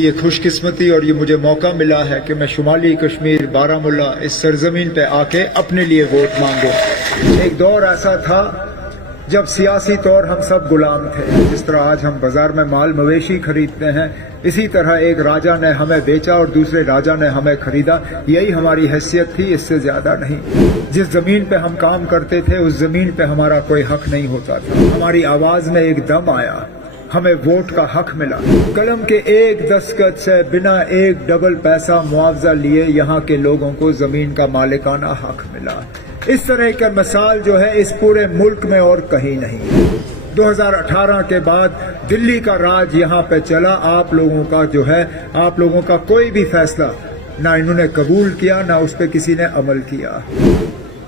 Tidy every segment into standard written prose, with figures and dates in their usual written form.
یہ خوش قسمتی اور یہ مجھے موقع ملا ہے کہ میں شمالی کشمیر بارہمولہ اس سرزمین پہ آ کے اپنے لیے ووٹ مانگوں۔ ایک دور ایسا تھا جب سیاسی طور ہم سب غلام تھے۔ جس طرح آج ہم بازار میں مال مویشی خریدتے ہیں، اسی طرح ایک راجا نے ہمیں بیچا اور دوسرے راجا نے ہمیں خریدا۔ یہی ہماری حیثیت تھی، اس سے زیادہ نہیں۔ جس زمین پہ ہم کام کرتے تھے اس زمین پہ ہمارا کوئی حق نہیں ہوتا تھا۔ ہماری آواز میں ایک دم آیا، ہمیں ووٹ کا حق ملا۔ قلم کے ایک دستخط سے بنا ایک ڈبل پیسہ معاوضہ لیے یہاں کے لوگوں کو زمین کا مالکانہ حق ملا۔ اس طرح کا مثال جو ہے اس پورے ملک میں اور کہیں نہیں۔ 2018 کے بعد دلی کا راج یہاں پہ چلا۔ آپ لوگوں کا کوئی بھی فیصلہ نہ انہوں نے قبول کیا، نہ اس پہ کسی نے عمل کیا۔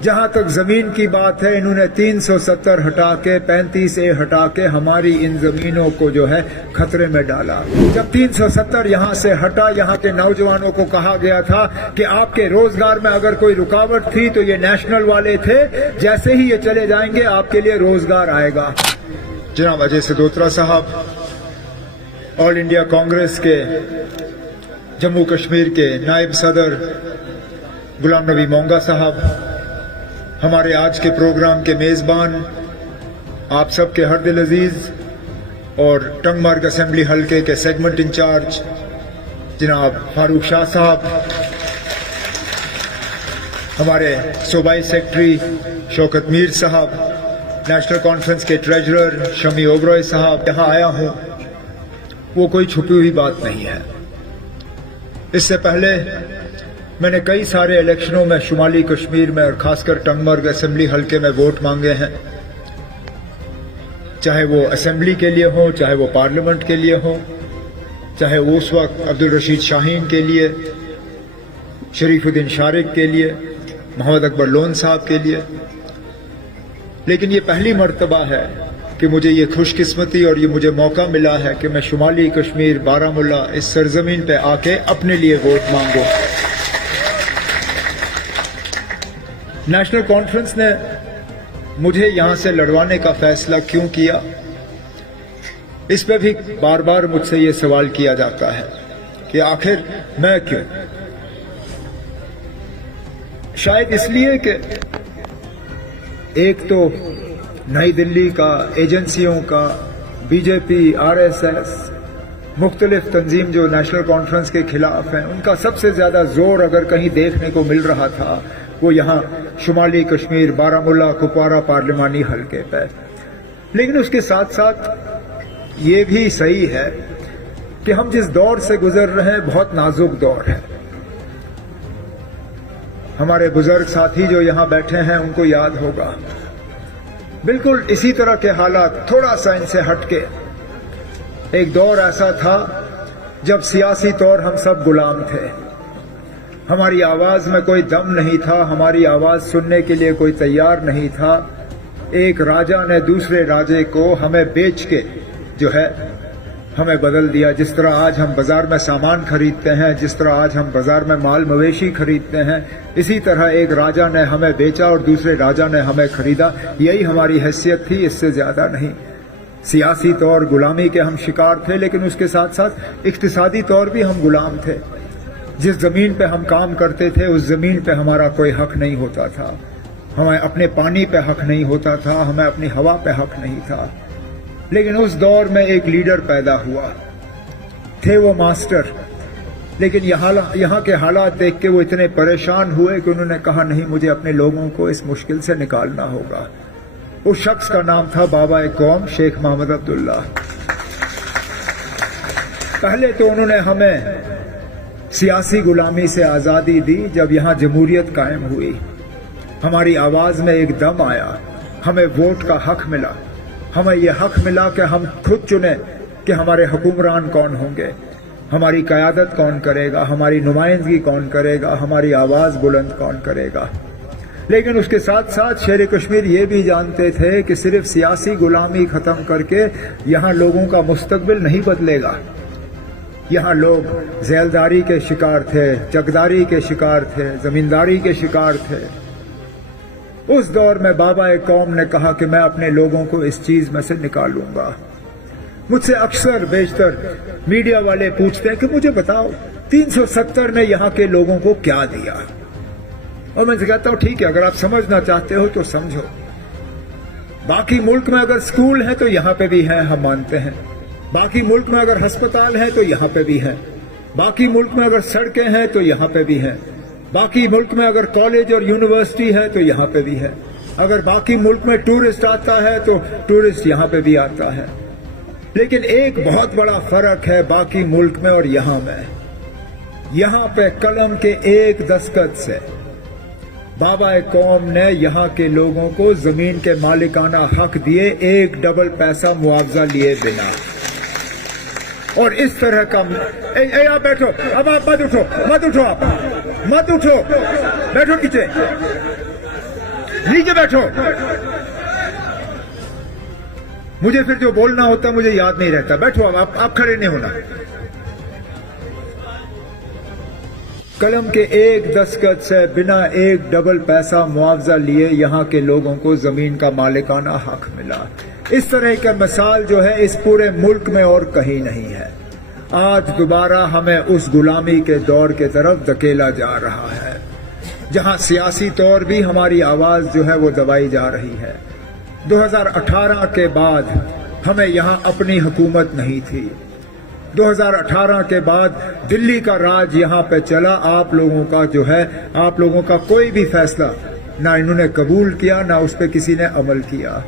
جہاں تک زمین کی بات ہے، انہوں نے 370 ہٹا کے 35A ہٹا کے ہماری ان زمینوں کو جو ہے خطرے میں ڈالا۔ جب 370 یہاں سے ہٹا، یہاں کے نوجوانوں کو کہا گیا تھا کہ آپ کے روزگار میں اگر کوئی رکاوٹ تھی تو یہ نیشنل والے تھے، جیسے ہی یہ چلے جائیں گے آپ کے لیے روزگار آئے گا۔ جناب اجے سدوترا صاحب، آل انڈیا کانگریس کے جموں کشمیر کے نائب صدر غلام نبی مونگا صاحب، ہمارے آج کے پروگرام کے میزبان، آپ سب کے ہر دل عزیز اور ٹنگ مارگ اسمبلی حلقے کے سیگمنٹ انچارج جناب فاروق شاہ صاحب، ہمارے صوبائی سیکرٹری شوکت میر صاحب، نیشنل کانفرنس کے ٹریجرر شمی اوبرائے صاحب، یہاں آیا ہوں وہ کوئی چھپی ہوئی بات نہیں ہے۔ اس سے پہلے میں نے کئی سارے الیکشنوں میں شمالی کشمیر میں اور خاص کر ٹنگ مرگ اسمبلی حلقے میں ووٹ مانگے ہیں، چاہے وہ اسمبلی کے لیے ہوں، چاہے وہ پارلیمنٹ کے لیے ہوں، چاہے وہ اس وقت عبدالرشید شاہین کے لیے، شریف الدین شارق کے لیے، محمد اکبر لون صاحب کے لیے۔ لیکن یہ پہلی مرتبہ ہے کہ مجھے یہ خوش قسمتی اور یہ مجھے موقع ملا ہے کہ میں شمالی کشمیر بارہمولہ اس سرزمین پہ آ کے اپنے لیے ووٹ مانگوں۔ نیشنل کانفرنس نے مجھے یہاں سے لڑوانے کا فیصلہ کیوں کیا، اس پہ بھی بار بار مجھ سے یہ سوال کیا جاتا ہے کہ آخر میں کیوں؟ شاید اس لیے کہ ایک تو نئی دلی کا، ایجنسیوں کا، بی جے پی، RSS، مختلف تنظیم جو نیشنل کانفرنس کے خلاف ہیں، ان کا سب سے زیادہ زور اگر کہیں دیکھنے کو مل رہا تھا وہ یہاں شمالی کشمیر بارہمولہ کپوارہ پارلیمانی حلقے پہ۔ لیکن اس کے ساتھ ساتھ یہ بھی صحیح ہے کہ ہم جس دور سے گزر رہے ہیں بہت نازک دور ہے۔ ہمارے بزرگ ساتھی جو یہاں بیٹھے ہیں ان کو یاد ہوگا، بالکل اسی طرح کے حالات، تھوڑا سا ان سے ہٹ کے، ایک دور ایسا تھا جب سیاسی طور ہم سب غلام تھے۔ ہماری آواز میں کوئی دم نہیں تھا، ہماری آواز سننے کے لیے کوئی تیار نہیں تھا۔ ایک راجا نے دوسرے راجے کو ہمیں بیچ کے جو ہے ہمیں بدل دیا۔ جس طرح آج ہم بازار میں سامان خریدتے ہیں، جس طرح آج ہم بازار میں مال مویشی خریدتے ہیں، اسی طرح ایک راجا نے ہمیں بیچا اور دوسرے راجا نے ہمیں خریدا۔ یہی ہماری حیثیت تھی، اس سے زیادہ نہیں۔ سیاسی طور غلامی کے ہم شکار تھے، لیکن اس کے ساتھ ساتھ اقتصادی طور بھی ہم غلام تھے۔ جس زمین پہ ہم کام کرتے تھے اس زمین پہ ہمارا کوئی حق نہیں ہوتا تھا، ہمیں اپنے پانی پہ حق نہیں ہوتا تھا، ہمیں اپنی ہوا پہ حق نہیں تھا۔ لیکن اس دور میں ایک لیڈر پیدا ہوا، تھے وہ ماسٹر، لیکن یہاں کے حالات دیکھ کے وہ اتنے پریشان ہوئے کہ انہوں نے کہا نہیں، مجھے اپنے لوگوں کو اس مشکل سے نکالنا ہوگا۔ اس شخص کا نام تھا بابا قوم شیخ محمد عبداللہ۔ پہلے تو انہوں نے ہمیں سیاسی غلامی سے آزادی دی، جب یہاں جمہوریت قائم ہوئی ہماری آواز میں ایک دم آیا، ہمیں ووٹ کا حق ملا۔ ہمیں یہ حق ملا کہ ہم خود چنیں کہ ہمارے حکمران کون ہوں گے، ہماری قیادت کون کرے گا، ہماری نمائندگی کون کرے گا، ہماری آواز بلند کون کرے گا۔ لیکن اس کے ساتھ ساتھ شیر کشمیر یہ بھی جانتے تھے کہ صرف سیاسی غلامی ختم کر کے یہاں لوگوں کا مستقبل نہیں بدلے گا۔ یہاں لوگ ذیلداری کے شکار تھے، چکداری کے شکار تھے، زمینداری کے شکار تھے۔ اس دور میں بابا قوم نے کہا کہ میں اپنے لوگوں کو اس چیز میں سے نکالوں گا۔ मुझसे अक्सर बेशतर मीडिया वाले पूछते हैं कि मुझे बताओ 370 ने यहाँ के लोगों को क्या दिया। और मैं कहता हूँ ठीक है, अगर आप समझना चाहते हो तो समझो। बाकी मुल्क में अगर स्कूल है तो यहाँ पे भी है, हम मानते हैं। बाकी मुल्क में अगर अस्पताल है तो यहाँ पे भी है। बाकी मुल्क में अगर सड़कें हैं तो यहाँ पे भी है। बाकी मुल्क में अगर कॉलेज और यूनिवर्सिटी है तो यहाँ पे भी है। अगर बाकी मुल्क में टूरिस्ट आता है तो टूरिस्ट यहाँ पे भी आता है। लेकिन एक बहुत बड़ा फर्क है बाकी मुल्क में और यहाँ में। यहाँ पे कलम के एक दस्तखत से बाबा कौम ने यहाँ के लोगों को जमीन के मालिकाना हक दिए, एक डबल पैसा मुआवजा लिए बिना। और इस तरह का आप बैठो, अब आप मत उठो, मत उठो, आप मत उठो, बैठो नीचे, नीचे बैठो। मुझे फिर जो बोलना होता मुझे याद नहीं रहता। बैठो, अब आप खड़े नहीं होना। कलम के एक दस्तखत से बिना एक डबल पैसा मुआवजा लिए यहाँ के लोगों को जमीन का मालिकाना हक मिला। इस तरह का मिसाल जो है इस पूरे मुल्क में और कहीं नहीं है। आज दोबारा हमें उस गुलामी के दौर के तरफ धकेला जा रहा है जहां सियासी तौर भी हमारी आवाज जो है वो दबाई जा रही है। 2018 के बाद हमें यहां अपनी हुकूमत नहीं थी। 2018 के बाद दिल्ली का राज यहां पे चला। आप लोगों का जो है, आप लोगों का कोई भी फैसला ना इन्होंने कबूल किया, ना उस पर किसी ने अमल किया।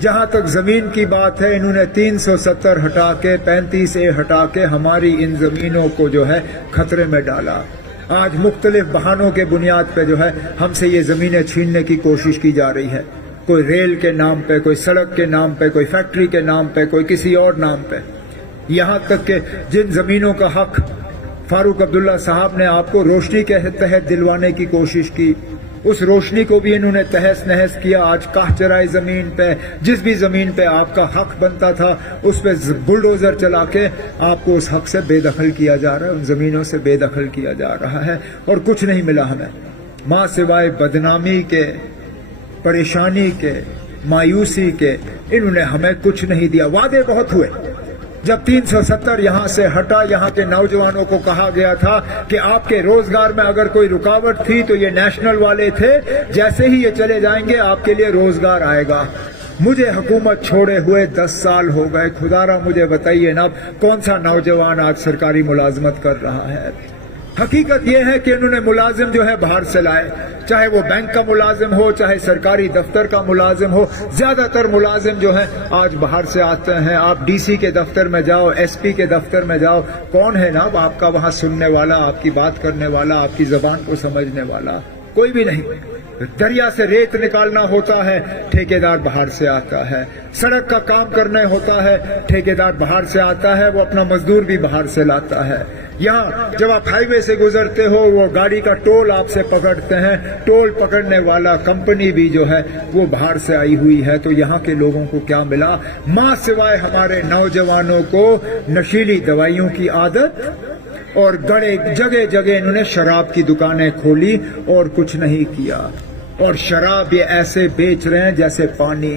जहां तक जमीन की बात है, इन्होंने 370 हटा के 35A हटा के हमारी इन जमीनों को जो है खतरे में डाला। आज मुख्तलिफ बहानों के बुनियाद पे जो है हमसे ये जमीनें छीनने की कोशिश की जा रही है। कोई रेल के नाम पे, कोई सड़क के नाम पे, कोई फैक्ट्री के नाम पे, कोई किसी और नाम पे। यहां तक कि जिन जमीनों का हक फारूक अब्दुल्ला साहब ने आपको रोशनी के तहत दिलवाने की कोशिश की, उस रोशनी को भी इन्होंने तहस नहस किया। आज काह चराई जमीन पे, जिस भी जमीन पे आपका हक बनता था उस पे बुलडोजर चला के आपको उस हक से बेदखल किया जा रहा है, उन जमीनों से बेदखल किया जा रहा है। और कुछ नहीं मिला हमें, मां सिवाय बदनामी के, परेशानी के, मायूसी के। इन्होंने हमें कुछ नहीं दिया। वादे बहुत हुए। जब 370 यहां से हटा, यहां के नौजवानों को कहा गया था कि आपके रोजगार में अगर कोई रुकावट थी तो ये नेशनल वाले थे, जैसे ही ये चले जाएंगे आपके लिए रोजगार आएगा। मुझे हुकूमत छोड़े हुए 10 साल हो गए। खुदारा मुझे बताइए ना, कौन सा नौजवान आज सरकारी मुलाजमत कर रहा है? हकीकत यह है कि इन्होंने मुलाजिम जो है बाहर से लाए, चाहे वो बैंक का मुलाजिम हो, चाहे सरकारी दफ्तर का मुलाजिम हो। ज्यादातर मुलाजिम जो है आज बाहर से आते हैं। आप डीसी के दफ्तर में जाओ, एसपी के दफ्तर में जाओ, कौन है ना आपका वहां सुनने वाला, आपकी बात करने वाला, आपकी जबान को समझने वाला? कोई भी नहीं। दरिया से रेत निकालना होता है, ठेकेदार बाहर से आता है। सड़क का काम करना होता है, ठेकेदार बाहर से आता है, वो अपना मजदूर भी बाहर से लाता है। यहाँ जब आप हाईवे से गुजरते हो, वो गाड़ी का टोल आपसे पकड़ते हैं, टोल पकड़ने वाला कंपनी भी जो है वो बाहर से आई हुई है। तो यहाँ के लोगों को क्या मिला? माँ सिवाय हमारे नौजवानों को नशीली दवाइयों की आदत, और जगह जगह इन्होंने शराब की दुकानें खोली और कुछ नहीं किया। और शराब ये ऐसे बेच रहे हैं जैसे पानी।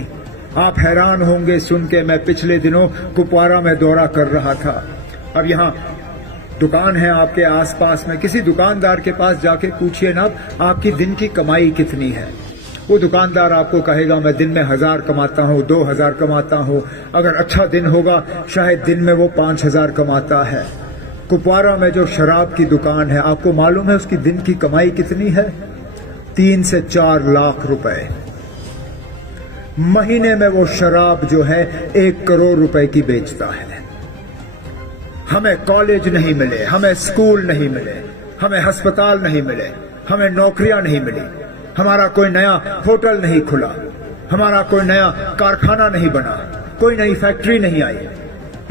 आप हैरान होंगे सुन के, मैं पिछले दिनों कुपवारा में दौरा कर रहा था। अब यहाँ दुकान है आपके आसपास में, किसी दुकानदार के पास जाके पूछिए ना आपकी दिन की कमाई कितनी है। वो दुकानदार आपको कहेगा मैं दिन में 1000 कमाता हूँ, 2000 कमाता हूँ। अगर अच्छा दिन होगा शायद दिन में वो 5000 कमाता है। कुपवारा में जो शराब की दुकान है, आपको मालूम है उसकी दिन की कमाई कितनी है? 3 से 4 लाख रुपए। महीने में वो शराब जो है 1 करोड़ रुपए की बेचता है। हमें कॉलेज नहीं मिले, हमें स्कूल नहीं मिले, हमें अस्पताल नहीं मिले, हमें नौकरियां नहीं मिली, हमारा कोई नया होटल नहीं खुला, हमारा कोई नया कारखाना नहीं बना, कोई नई फैक्ट्री नहीं आई।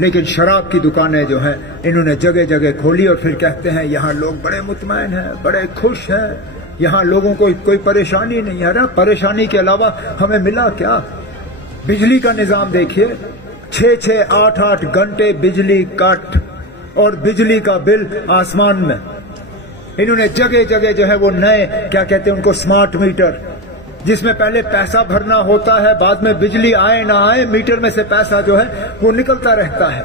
लेकिन शराब की दुकानें जो हैं इन्होंने जगह जगह खोली और फिर कहते हैं यहाँ लोग बड़े मुतमैन हैं, बड़े खुश हैं, यहाँ लोगों को कोई परेशानी नहीं है। ना परेशानी के अलावा हमें मिला क्या? बिजली का निजाम देखिए, 6-6, 8-8 घंटे बिजली कट और बिजली का बिल आसमान में। इन्होंने जगह जगह जो है वो नए क्या कहते हैं उनको, स्मार्ट मीटर, जिसमें पहले पैसा भरना होता है, बाद में बिजली आए ना आए मीटर में से पैसा जो है वो निकलता रहता है।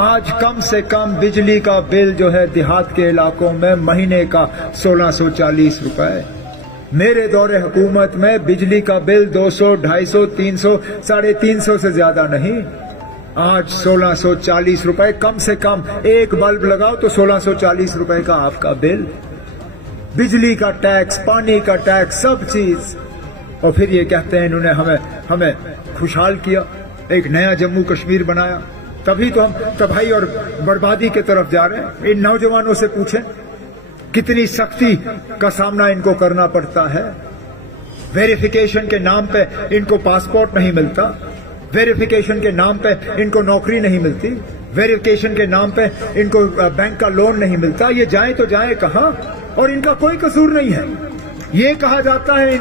आज कम से कम बिजली का बिल जो है देहात के इलाकों में महीने का 1640 रुपए। मेरे दौरे हुकूमत में बिजली का बिल 200, 250, 300, 350 से ज्यादा नहीं। आज 1640 रुपए कम से कम, एक बल्ब लगाओ तो 1640 रुपए का आपका बिल। बिजली का टैक्स, पानी का टैक्स, सब चीज। और फिर ये कहते हैं इन्होंने हमें खुशहाल किया, एक नया जम्मू कश्मीर बनाया। तभी तो हम तबाही और बर्बादी की तरफ जा रहे हैं। इन नौजवानों से पूछें कितनी सख्ती का सामना इनको करना पड़ता है। वेरिफिकेशन के नाम पे इनको पासपोर्ट नहीं मिलता, वेरिफिकेशन के नाम पे इनको नौकरी नहीं मिलती, वेरिफिकेशन के नाम पे इनको बैंक का लोन नहीं मिलता। ये जाए तो जाए कहां? और इनका कोई कसूर नहीं है। ये कहा जाता है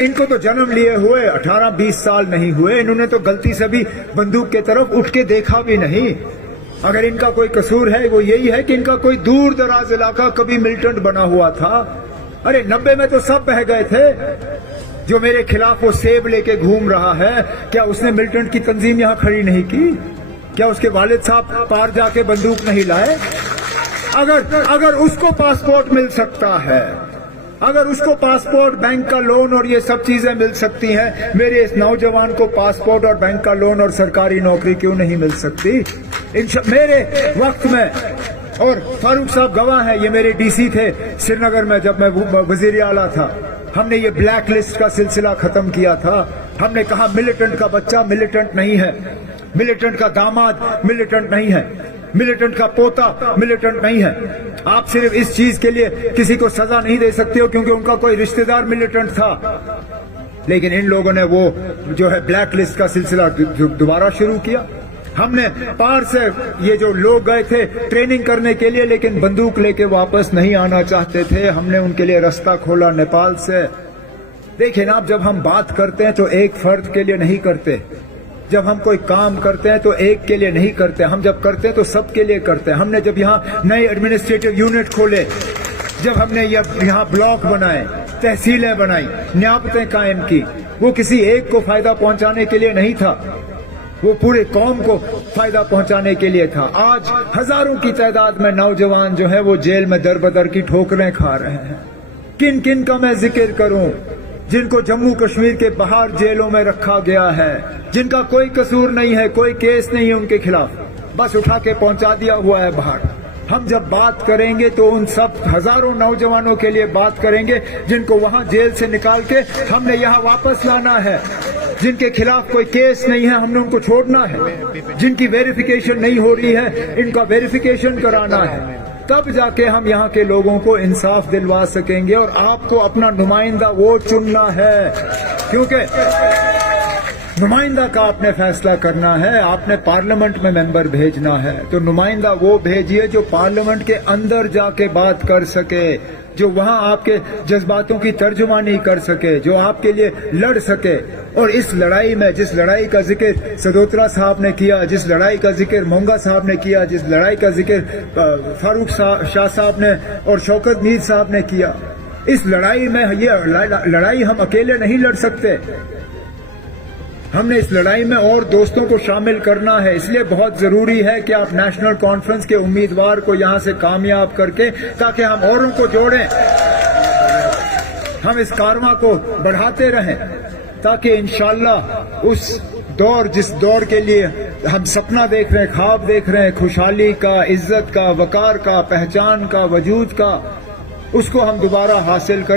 इनको तो जन्म लिए हुए 18-20 साल नहीं हुए, इन्होंने तो गलती से भी बंदूक के तरफ उठ के देखा भी नहीं। अगर इनका कोई कसूर है वो यही है कि इनका कोई दूर दराज इलाका कभी मिलिटेंट बना हुआ था। अरे 90 में तो सब बह गए थे। जो मेरे खिलाफ वो सेब लेके घूम रहा है, क्या उसने मिलिटेंट की तंजीम यहां खड़ी नहीं की? क्या उसके वालिद साहब पार जाके बंदूक नहीं लाए? अगर उसको पासपोर्ट मिल सकता है, अगर उसको पासपोर्ट, बैंक का लोन और ये सब चीजें मिल सकती हैं, मेरे इस नौजवान को पासपोर्ट और बैंक का लोन और सरकारी नौकरी क्यों नहीं मिल सकती? मेरे वक्त में, और फारूक साहब गवाह है, ये मेरे डीसी थे श्रीनगर में जब मैं वजीर आला था। हमने ये ब्लैक लिस्ट का सिलसिला खत्म किया था। हमने कहा मिलिटेंट का बच्चा मिलिटेंट नहीं है, मिलिटेंट का दामाद मिलिटेंट नहीं है, मिलिटेंट का पोता मिलिटेंट नहीं है। आप सिर्फ इस चीज के लिए किसी को सजा नहीं दे सकते हो क्योंकि उनका कोई रिश्तेदार मिलिटेंट था। लेकिन इन लोगों ने वो जो है ब्लैक लिस्ट का सिलसिला दोबारा शुरू किया। हमने पार से ये जो लोग गए थे ट्रेनिंग करने के लिए, लेकिन बंदूक लेके वापस नहीं आना चाहते थे, हमने उनके लिए रास्ता खोला नेपाल से। देखिए ना, जब हम बात करते हैं तो एक फर्द के लिए नहीं करते, जब हम कोई काम करते हैं तो एक के लिए नहीं करते, हम जब करते हैं तो सबके लिए करते हैं। हमने जब यहाँ नए एडमिनिस्ट्रेटिव यूनिट खोले, जब हमने यहाँ ब्लॉक बनाए, तहसीलें बनाई, न्यापतें कायम की, वो किसी एक को फायदा पहुंचाने के लिए नहीं था, वो पूरे कौम को फायदा पहुंचाने के लिए था। आज हजारों की तादाद में नौजवान जो है वो जेल में दर बदर की ठोकरें खा रहे हैं। किन किन का मैं जिक्र करूं? जिनको जम्मू कश्मीर के बाहर जेलों में रखा गया है, जिनका कोई कसूर नहीं है, कोई केस नहीं है उनके खिलाफ, बस उठा के पहुंचा दिया हुआ है बाहर। हम जब बात करेंगे तो उन सब हजारों नौजवानों के लिए बात करेंगे जिनको वहां जेल से निकाल के हमने यहाँ वापस लाना है, जिनके खिलाफ कोई केस नहीं है, हमने उनको छोड़ना है, जिनकी वेरिफिकेशन नहीं हो रही है, इनका वेरिफिकेशन कराना है। तब जाके हम यहाँ के लोगों को इंसाफ दिलवा सकेंगे। और आपको अपना नुमाइंदा वो चुनना है, क्योंकि नुमाइंदा का आपने फैसला करना है। आपने पार्लियामेंट में मेंबर भेजना है तो नुमाइंदा वो भेजिए जो पार्लियामेंट के अंदर जाके बात कर सके, जो वहां आपके जज्बातों की तर्जुमानी कर सके, जो आपके लिए लड़ सके। और इस लड़ाई में, जिस लड़ाई का जिक्र सदोत्रा साहब ने किया, जिस लड़ाई का जिक्र मोंगा साहब ने किया, जिस लड़ाई का जिक्र फारूक शाह साहब ने और शौकत मीर साहब ने किया, इस लड़ाई में ये लड़ाई हम अकेले नहीं लड़ सकते। हमने इस लड़ाई में और दोस्तों को शामिल करना है। इसलिए बहुत जरूरी है कि आप नेशनल कॉन्फ्रेंस के उम्मीदवार को यहां से कामयाब करके, ताकि हम औरों को जोड़ें, हम इस कारवां को बढ़ाते रहें, ताकि इंशाअल्लाह उस दौर, जिस दौर के लिए हम सपना देख रहे हैं, ख्वाब देख रहे हैं, खुशहाली का, इज्जत का, वकार का, पहचान का, वजूद का, उसको हम दोबारा हासिल करें।